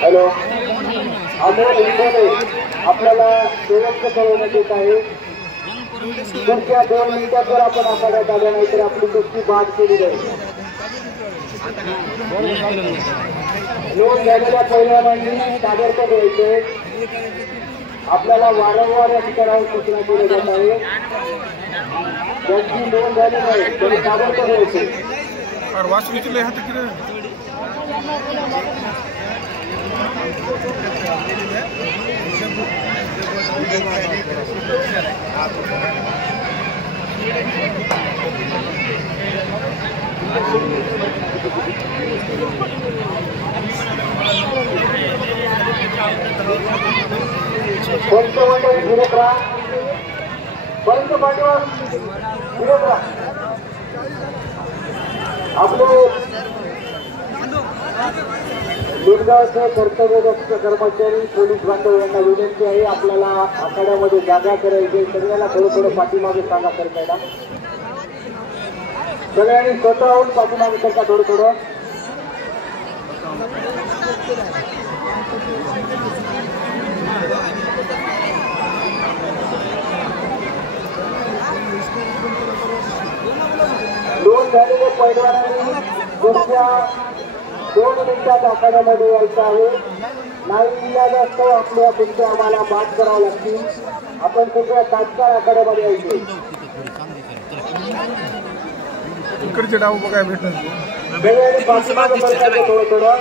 Hello Amol Ingole आपल्याला शेवटचं कळवण्यात येत आहे. पुढच्या 2 मिनिटात जर आपण आखाड्यात आल्या नाही तर आपली कुस्ती बाद केली जाईल. नोंद झालेल्या पैलवानांनी ताबडतोब यायचे. आपल्याला वारंवार या ठिकाणाहून सूचना केली जात आहे. ज्यांची नोंद झाली नाही त्यांनी ताबडतोब यायचे. पंचमंडळी फिरत राहा. पंचपांडव फिरत राहा. आपले लिंगावचे कर्तव्यदक्ष कर्मचारी पोलीस बांधव यांना विनंती आहे आपल्याला आखाड्यामध्ये जागा करायची. सगळ्याला थोडं थोडं पाठीमागे सांगा करतायला. सगळ्यांनी स्वतःहून पाठीमागे करता थोडं थोडं. नोंद झालेल्या पैलवानांनी पुढच्या 2 मिनिटात आखाड्यामध्ये यायचं आहे. नाही यास्तव आपल्या कुस्त्या आम्हाला बाद करावं लागतील. आपण सगळ्या तात्काळ आखाड्यामध्ये यायचे. इकडचे डाव बघायला भेटत. पाठीमागे थोडं थोडं